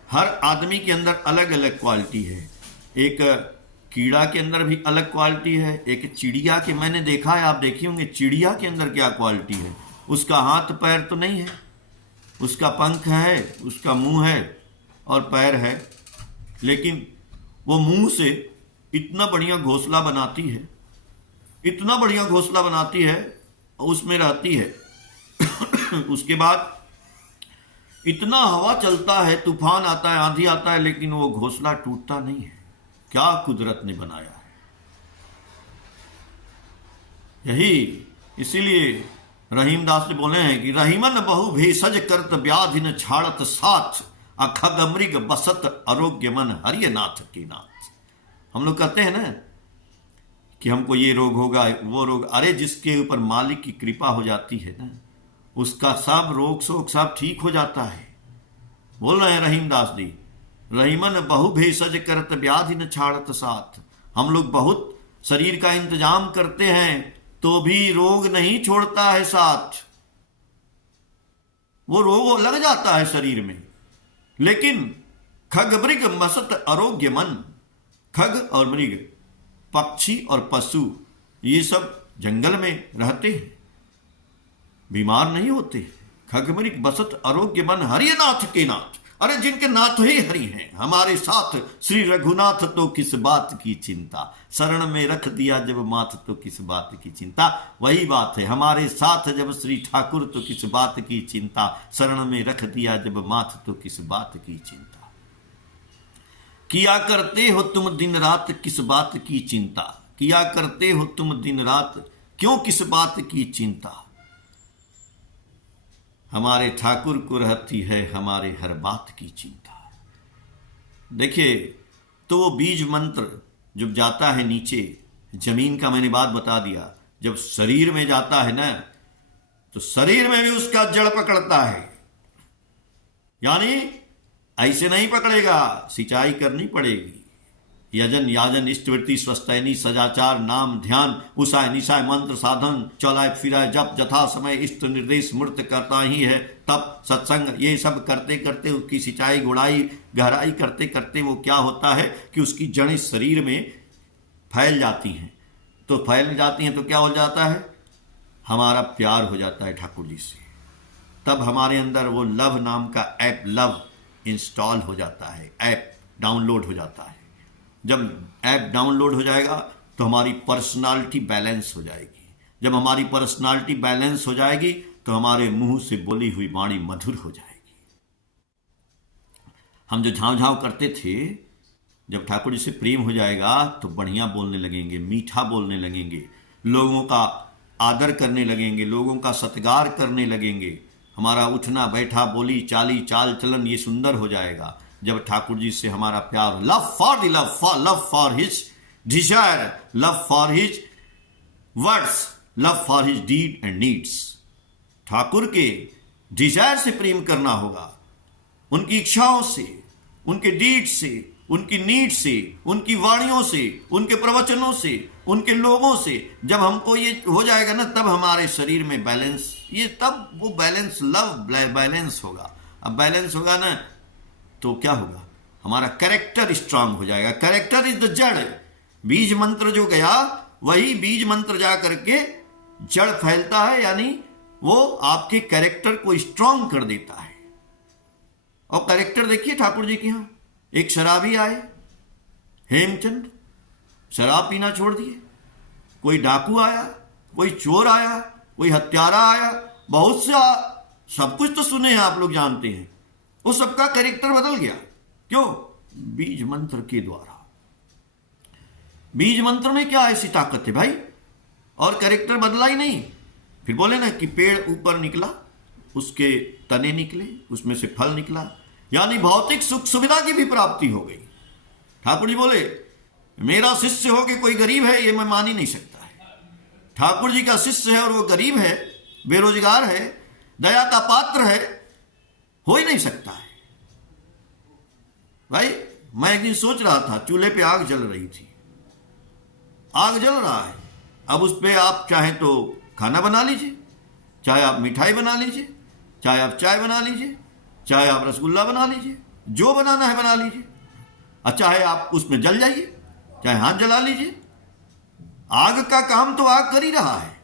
हर आदमी के अंदर अलग अलग क्वालिटी है। एक कीड़ा के अंदर भी अलग क्वालिटी है, एक चिड़िया के, मैंने देखा है, आप देखे होंगे चिड़िया के अंदर क्या क्वालिटी है। उसका हाथ पैर तो नहीं है, उसका पंख है, उसका मुंह है और पैर है, लेकिन वो मुंह से इतना बढ़िया घोंसला बनाती है, इतना बढ़िया घोंसला बनाती है, उसमें रहती है। उसके बाद इतना हवा चलता है, तूफान आता है, आंधी आता है, लेकिन वो घोंसला टूटता नहीं है। क्या कुदरत ने बनाया है। यही इसीलिए रहीमदास ने बोले हैं कि रहीमन बहु भेषज करत व्याधि न छाड़त साथ, अखग मृग बसत आरोग्य मन हरिय नाथ के नाथ। हम लोग कहते हैं ना कि हमको ये रोग होगा, वो रोग, अरे जिसके ऊपर मालिक की कृपा हो जाती है ना, उसका सब रोग शोक सब ठीक हो जाता है। बोल रहे हैं रहीमदास जी, रहीमन बहु भेषज करत व्याधि न छाड़त साथ। हम लोग बहुत शरीर का इंतजाम करते हैं तो भी रोग नहीं छोड़ता है साथ, वो रोग लग जाता है शरीर में। लेकिन खग मृग मसत आरोग्य मन, खग और मृग, पक्षी और पशु, ये सब जंगल में रहते हैं, बीमार नहीं होते। खग मृग बसत आरोग्य मन हरिय नाथ के नाथ। अरे जिनके नाथ ही हरि हैं हमारे साथ, श्री रघुनाथ तो किस बात की चिंता, शरण में रख दिया जब माथ तो किस बात की चिंता। वही बात है, हमारे साथ जब श्री ठाकुर तो किस बात की चिंता, शरण में रख दिया जब माथ तो किस बात की चिंता। किया करते हो तुम दिन रात किस बात की चिंता, किया करते हो तुम दिन रात क्यों किस बात की चिंता। हमारे ठाकुर को रहती है हमारे हर बात की चिंता। देखिए, तो वो बीज मंत्र जब जाता है नीचे जमीन का, मैंने बात बता दिया, जब शरीर में जाता है ना तो शरीर में भी उसका जड़ पकड़ता है। यानी ऐसे नहीं पकड़ेगा, सिंचाई करनी पड़ेगी। यजन याजन इष्टवृत्ति स्वस्तैनी सदाचार नाम ध्यान, उषाय निशाय मंत्र साधन, चौलाय फिराय जप जथा समय इष्ट निर्देश मूर्त करता ही है, तप सत्संग, ये सब करते करते उसकी सिंचाई गुड़ाई गहराई करते करते वो क्या होता है कि उसकी जड़ें शरीर में फैल जाती हैं। तो फैल जाती हैं तो क्या हो जाता है, हमारा प्यार हो जाता है ठाकुर जी से। तब हमारे अंदर वो लव नाम का ऐप, लव इंस्टॉल हो जाता है, ऐप डाउनलोड हो जाता है। जब ऐप डाउनलोड हो जाएगा तो हमारी पर्सनालिटी बैलेंस हो जाएगी। जब हमारी पर्सनालिटी बैलेंस हो जाएगी तो हमारे मुंह से बोली हुई वाणी मधुर हो जाएगी। हम जो झाँव झाँव करते थे, जब ठाकुर जी से प्रेम हो जाएगा तो बढ़िया बोलने लगेंगे, मीठा बोलने लगेंगे, लोगों का आदर करने लगेंगे, लोगों का सत्कार करने लगेंगे। हमारा उठना बैठा बोली चाली चाल चलन ये सुंदर हो जाएगा जब ठाकुर जी से हमारा प्यार, love for the love for his desire, love for his words, love for his deed and needs. Thakur के डिजायर से प्रेम करना होगा, उनकी इच्छाओं से, उनके डीड से, उनकी नीड से, उनकी वाणियों से, उनके प्रवचनों से, उनके लोगों से। जब हमको ये हो जाएगा ना तब हमारे शरीर में बैलेंस, ये तब वो बैलेंस, लव बैलेंस होगा। अब बैलेंस होगा ना तो क्या होगा, हमारा कैरेक्टर स्ट्रांग हो जाएगा। कैरेक्टर इज द जड़। बीज मंत्र जो गया वही बीज मंत्र जा करके जड़ फैलता है, यानी वो आपके कैरेक्टर को स्ट्रांग कर देता है। और कैरेक्टर देखिए ठाकुर जी के यहां, एक शराबी आए हेमचंद, शराब पीना छोड़ दिए। कोई डाकू आया, कोई चोर आया, कोई हत्यारा आया, बहुत सा, सब कुछ तो सुने हैं आप लोग, जानते हैं। वो सबका कैरेक्टर बदल गया। क्यों? बीज मंत्र के द्वारा। बीज मंत्र में क्या ऐसी ताकत है भाई, और कैरेक्टर बदला ही नहीं। फिर बोले ना कि पेड़ ऊपर निकला, उसके तने निकले, उसमें से फल निकला, यानी भौतिक सुख सुविधा की भी प्राप्ति हो गई। ठाकुर जी बोले मेरा शिष्य हो के कोई गरीब है ये मैं मान ही नहीं सकता है। ठाकुर जी का शिष्य है और वो गरीब है, बेरोजगार है, दया का पात्र है, हो ही नहीं सकता है। भाई मैं एक दिन सोच रहा था, चूल्हे पे आग जल रही थी, आग जल रहा है, अब उस पे आप चाहे तो खाना बना लीजिए, चाहे आप मिठाई बना लीजिए, चाहे आप चाय बना लीजिए, चाहे आप रसगुल्ला बना लीजिए, जो बनाना है बना लीजिए, और चाहे आप उसमें जल जाइए, चाहे हाथ जला लीजिए। आग का काम तो आग कर ही रहा है,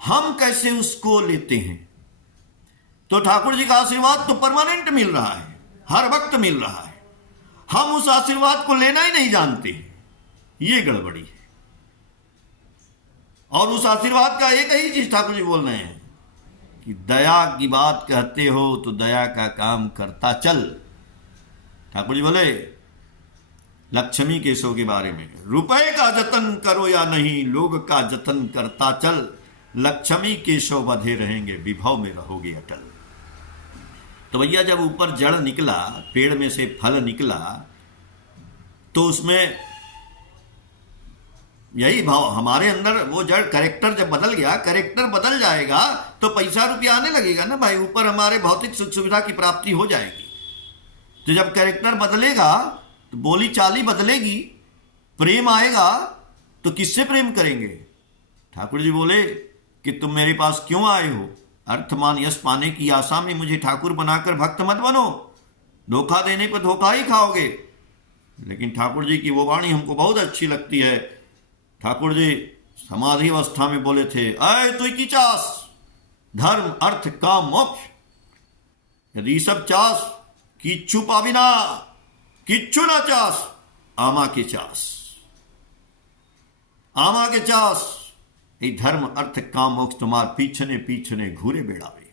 हम कैसे उसको लेते हैं। तो ठाकुर जी का आशीर्वाद तो परमानेंट मिल रहा है, हर वक्त मिल रहा है, हम उस आशीर्वाद को लेना ही नहीं जानते, ये गड़बड़ी है। और उस आशीर्वाद का एक ही चीज ठाकुर जी बोल रहे हैं कि दया की बात कहते हो तो दया का काम करता चल। ठाकुर जी बोले लक्ष्मी केशव के बारे में, रुपए का जतन करो या नहीं, लोग का जतन करता चल, लक्ष्मी केशव बधे रहेंगे, विभव में रहोगे अटल। तो भैया जब ऊपर जड़ निकला, पेड़ में से फल निकला, तो उसमें यही भाव हमारे अंदर, वो जड़ कैरेक्टर जब बदल गया, कैरेक्टर बदल जाएगा तो पैसा रुपया आने लगेगा ना भाई, ऊपर हमारे भौतिक सुख सुविधा की प्राप्ति हो जाएगी। तो जब कैरेक्टर बदलेगा तो बोली चाली बदलेगी, प्रेम आएगा, तो किससे प्रेम करेंगे? ठाकुर जी बोले कि तुम मेरे पास क्यों आए हो? अर्थमान यश पाने की आशा में मुझे ठाकुर बनाकर भक्त मत बनो, धोखा देने पर धोखा ही खाओगे। लेकिन ठाकुर जी की वो वाणी हमको बहुत अच्छी लगती है। ठाकुर जी समाधि अवस्था में बोले थे, अय तुई की चास, धर्म अर्थ काम मोक्ष, यदि सब चास किच्छु पावी ना, किच्छु ना चास, आमा के चास, आमा के चास, ये धर्म अर्थ काम मोक्ष तुम्हार पीछने पीछने घूरे बेड़ावे।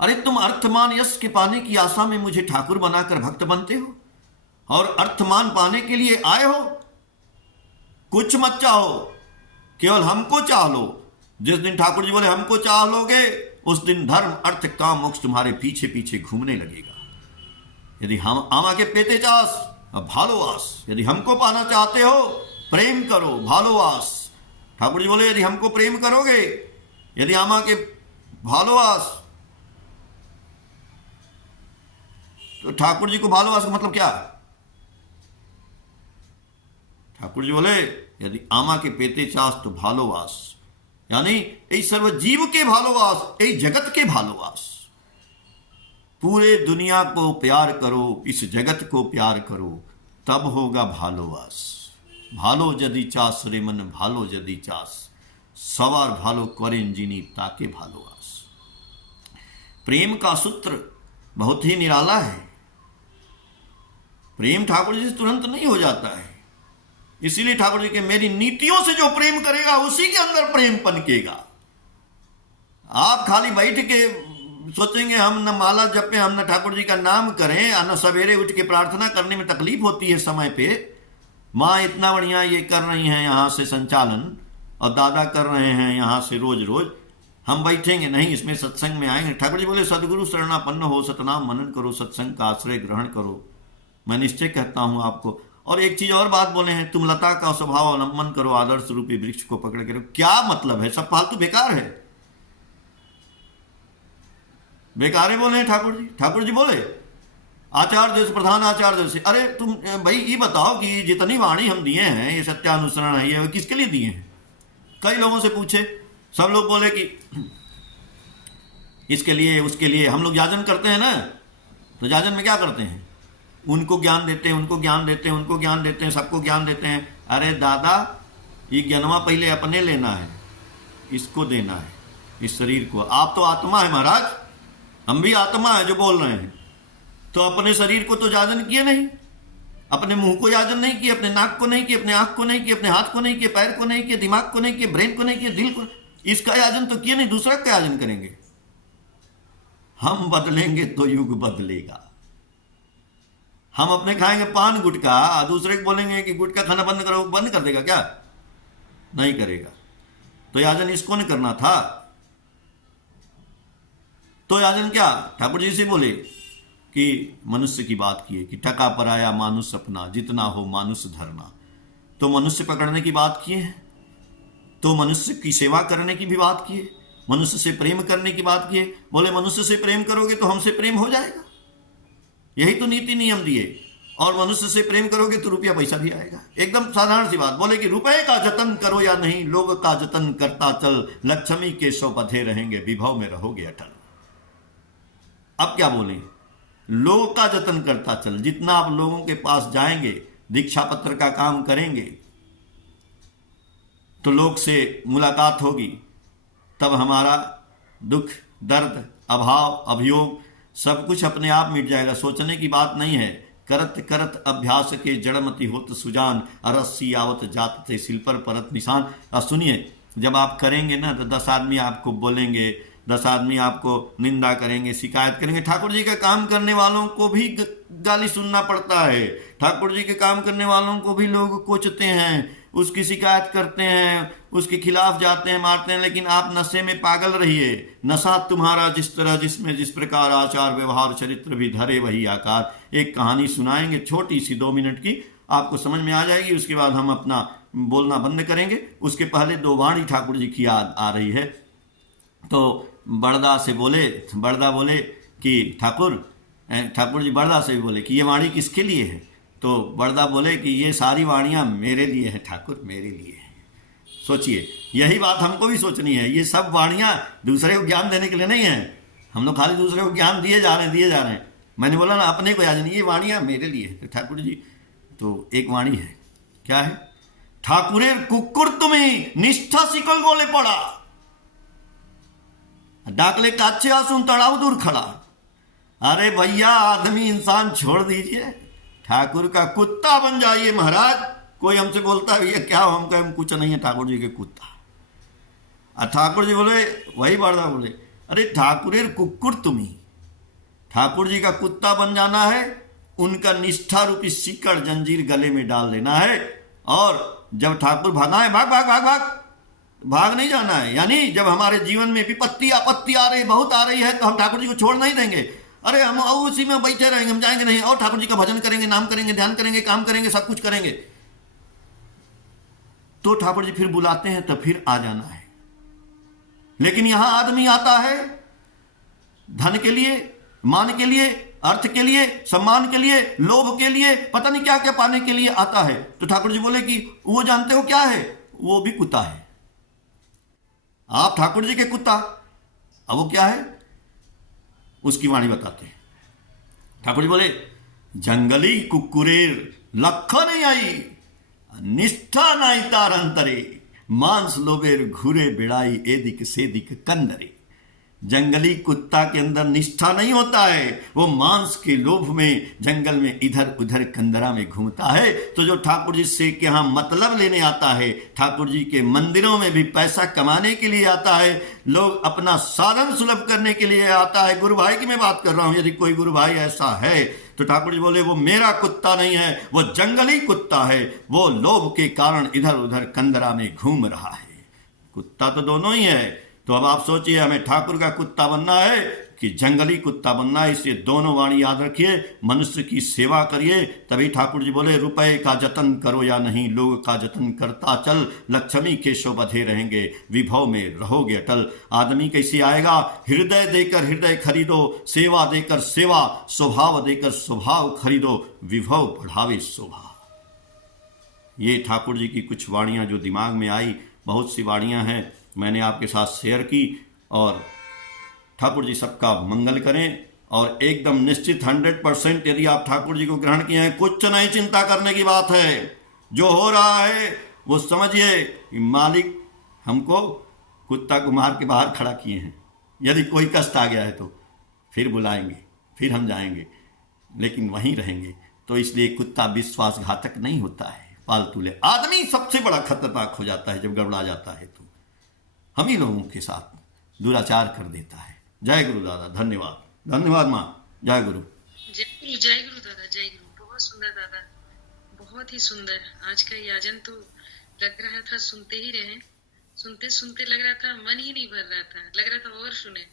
अरे तुम अर्थमान यश के पाने की आशा में मुझे ठाकुर बनाकर भक्त बनते हो, और अर्थमान पाने के लिए आए हो। कुछ मत चाहो, केवल हमको चाह लो। जिस दिन ठाकुर जी बोले हमको चाह लोगे, उस दिन धर्म अर्थ काम मोक्ष तुम्हारे पीछे पीछे घूमने लगेगा। यदि हम आमा के पेते चास भालोवास, यदि हमको पाना चाहते हो प्रेम करो, भालोवास। ठाकुर जी बोले यदि हमको प्रेम करोगे, यदि आमा के भालोवास, तो ठाकुर जी को भालोवास का मतलब क्या? ठाकुर जी बोले यदि आमा के पेते चास तो भालोवास, यानी ये सर्व जीव के भालोवास, ये जगत के भालोवास। पूरे दुनिया को प्यार करो, इस जगत को प्यार करो, तब होगा भालोवास। भालो जदि चास रे मन, भालो जदि चास, सवार भालो करें जिनी ताके भालोवास। प्रेम का सूत्र बहुत ही निराला है। प्रेम ठाकुर जी से तुरंत नहीं हो जाता है। इसीलिए ठाकुर जी के मेरी नीतियों से जो प्रेम करेगा उसी के अंदर प्रेम पनकेगा। आप खाली बैठ के सोचेंगे हम न माला जपें, हम न ठाकुर जी का नाम करें, न सवेरे उठ के प्रार्थना करने में तकलीफ होती है समय पे, माँ इतना बढ़िया ये कर रही हैं यहाँ से संचालन, और दादा कर रहे हैं यहाँ से रोज रोज, हम बैठेंगे नहीं, इसमें सत्संग में आएंगे। ठाकुर जी बोले सदगुरु शरणापन्न हो, सतनाम मनन करो, सत्संग का आश्रय ग्रहण करो। मैं निश्चय कहता हूं आपको। और एक चीज और बात बोले हैं, तुम लता का स्वभाव अवलंबन करो, आदर्श रूपी वृक्ष को पकड़ के रखो। क्या मतलब है? सब फालतू बेकार है, बेकारे बोले हैं ठाकुर जी। ठाकुर जी बोले आचार्य देश प्रधान आचार्य देश। अरे तुम भाई ये बताओ कि जितनी वाणी हम दिए हैं, ये सत्यानुसरण है, ये किसके लिए दिए हैं? कई लोगों से पूछे, सब लोग बोले कि इसके लिए उसके लिए। हम लोग याजन करते हैं ना, तो याजन में क्या करते हैं? उनको ज्ञान देते हैं, उनको ज्ञान देते हैं, उनको ज्ञान देते हैं, सबको ज्ञान देते हैं। अरे दादा, ये ज्ञानवा पहले अपने लेना है, इसको देना है, इस शरीर को। आप तो आत्मा है महाराज, हम भी आत्मा है जो बोल रहे हैं। तो अपने शरीर को तो याजन किए नहीं, अपने मुंह को याजन नहीं किए, अपने नाक को नहीं किए, अपने आंख को नहीं किए, अपने हाथ को नहीं किए, पैर को नहीं किए, दिमाग को नहीं किए, ब्रेन को नहीं किए, दिल को, इसका याजन तो किए नहीं, दूसरा का याजन करेंगे। हम बदलेंगे तो युग बदलेगा। हम अपने खाएंगे पान गुटखा, दूसरे को बोलेंगे कि गुटखा खाना बंद करो, बंद कर देगा क्या? नहीं करेगा। तो याजन इसको नहीं करना था। तो याजन क्या? ठाकुर जी से बोले कि मनुष्य की बात किए कि टका पराया मानुष अपना, जितना हो मानुष धरना। तो मनुष्य पकड़ने की बात किए हैं, तो मनुष्य की सेवा करने की भी बात किए, मनुष्य से प्रेम करने की बात किए। बोले मनुष्य से प्रेम करोगे तो हमसे प्रेम हो जाएगा, यही तो नीति नियम दिए। और मनुष्य से प्रेम करोगे तो रुपया पैसा भी आएगा। एकदम साधारण सी बात। बोले कि रुपए का जतन करो या नहीं, लोग का जतन करता चल, लक्ष्मी केशव बधे रहेंगे, विभव में रहोगे अटल। अब क्या बोले? लोग का जतन करता चल। जितना आप लोगों के पास जाएंगे, दीक्षा पत्र का काम करेंगे, तो लोग से मुलाकात होगी, तब हमारा दुख दर्द अभाव अभियोग सब कुछ अपने आप मिट जाएगा। सोचने की बात नहीं है। करत करत अभ्यास के जड़मति होत सुजान, अरसी आवत जात थे सिल पर परत निशान। सुनिए, जब आप करेंगे ना तो 10 आदमी आपको बोलेंगे, 10 आदमी आपको निंदा करेंगे, शिकायत करेंगे। ठाकुर जी का काम करने वालों को भी गाली सुनना पड़ता है, ठाकुर जी के काम करने वालों को भी लोग कोचते हैं, उसकी शिकायत करते हैं, उसके खिलाफ जाते हैं, मारते हैं। लेकिन आप नशे में पागल रहिए, नशा तुम्हारा जिस तरह जिसमें जिस प्रकार आचार व्यवहार चरित्र भी धरे वही आकार। एक कहानी सुनाएंगे छोटी सी 2 मिनट की, आपको समझ में आ जाएगी। उसके बाद हम अपना बोलना बंद करेंगे। उसके पहले 2 वाणी ठाकुर जी की याद आ रही है। तो बड़दा से बोले, बड़दा बोले कि ठाकुर जी बड़दा से भी बोले कि ये वाणी किसके लिए है? तो बड़दा बोले कि ये सारी वाणियाँ मेरे लिए है ठाकुर, मेरे लिए है। सोचिए, यही बात हमको भी सोचनी है। ये सब वाणियाँ दूसरे को ज्ञान देने के लिए नहीं है। हम लोग खाली दूसरे को ज्ञान दिए जा रहे हैं। मैंने बोला ना, अपने को याद नहीं, ये वाणियाँ मेरे लिए है। तो ठाकुर जी तो एक वाणी है, क्या है? ठाकुरेर कुकुर तुम्हें निष्ठा शिकल गोले पड़ा, डाकले काच्छे आसून तड़ाव दूर खड़ा। अरे भैया, आदमी इंसान छोड़ दीजिए, ठाकुर का कुत्ता बन जाइए महाराज। कोई हमसे बोलता है ये क्या हो, हम कहें कुछ नहीं है, ठाकुर जी के कुत्ता। ठाकुर जी बोले, वही बड़दा बोले, अरे ठाकुरेर कुकुर तुम्हें, ठाकुर जी का कुत्ता बन जाना है, उनका निष्ठा रूपी सिकड़ जंजीर गले में डाल लेना है। और जब ठाकुर भागा है, भाग भाग भाग भाग भाग नहीं जाना है। यानी जब हमारे जीवन में विपत्ति आपत्ति आ रही, बहुत आ रही है, तो हम ठाकुर जी को छोड़ नहीं देंगे। अरे हम उसी में बैठे रहेंगे, हम जाएंगे नहीं, और ठाकुर जी का भजन करेंगे, नाम करेंगे, ध्यान करेंगे, काम करेंगे, सब कुछ करेंगे। तो ठाकुर जी फिर बुलाते हैं, तो फिर आ जाना है। लेकिन यहां आदमी आता है धन के लिए, मान के लिए, अर्थ के लिए, सम्मान के लिए, लोभ के लिए, पता नहीं क्या क्या पाने के लिए आता है। तो ठाकुर जी बोले कि वो जानते हो क्या है? वो भी कुत्ता है। आप ठाकुर जी के कुत्ता, अब वो क्या है उसकी वाणी बताते हैं। ठाकुर जी बोले, जंगली कुकुरेर लख नहीं आई, निष्ठा नाई तार अंतरे, मांस लोबेर घूरे बिड़ाई एदिक सेदिक कंदरे। जंगली कुत्ता के अंदर निष्ठा नहीं होता है, वो मांस के लोभ में जंगल में इधर उधर कंदरा में घूमता है। तो जो ठाकुर जी से के यहाँ मतलब लेने आता है, ठाकुर जी के मंदिरों में भी पैसा कमाने के लिए आता है, लोग अपना साधन सुलभ करने के लिए आता है। गुरु भाई की मैं बात कर रहा हूं, यदि कोई गुरु भाई ऐसा है तो ठाकुर जी बोले वो मेरा कुत्ता नहीं है, वो जंगली कुत्ता है, वो लोभ के कारण इधर उधर कंदरा में घूम रहा है। कुत्ता तो दोनों ही है। तो अब आप सोचिए, हमें ठाकुर का कुत्ता बनना है कि जंगली कुत्ता बनना है? इसलिए दोनों वाणी याद रखिए, मनुष्य की सेवा करिए। तभी ठाकुर जी बोले, रुपए का जतन करो या नहीं, लोग का जतन करता चल, लक्ष्मी केशव बधे रहेंगे, विभव में रहोगे अटल। आदमी कैसे आएगा? हृदय देकर हृदय खरीदो, सेवा देकर सेवा, स्वभाव देकर स्वभाव खरीदो, विभव बढ़ावे शोभा। ये ठाकुर जी की कुछ वाणियां जो दिमाग में आई, बहुत सी वाणियां हैं, मैंने आपके साथ शेयर की। और ठाकुर जी सबका मंगल करें। और एकदम निश्चित 100% यदि आप ठाकुर जी को ग्रहण किए हैं, कुछ नहीं चिंता करने की बात है। जो हो रहा है वो समझिए कि मालिक हमको कुत्ता को मार के बाहर खड़ा किए हैं। यदि कोई कष्ट आ गया है तो फिर बुलाएंगे, फिर हम जाएंगे, लेकिन वहीं रहेंगे। तो इसलिए कुत्ता विश्वासघातक नहीं होता है, पालतू ले। आदमी सबसे बड़ा खतरनाक हो जाता है जब गड़बड़ा जाता है, तो हम ही लोगों के साथ दुराचार कर देता है। जय गुरु दादा, धन्यवाद। धन्यवाद माँ, जय गुरु। जय गुरु दादा, जय गुरु। बहुत सुंदर दादा, बहुत ही सुंदर। आज का याजन तो लग रहा था सुनते ही रहे, सुनते सुनते लग रहा था मन ही नहीं भर रहा था, लग रहा था और सुने।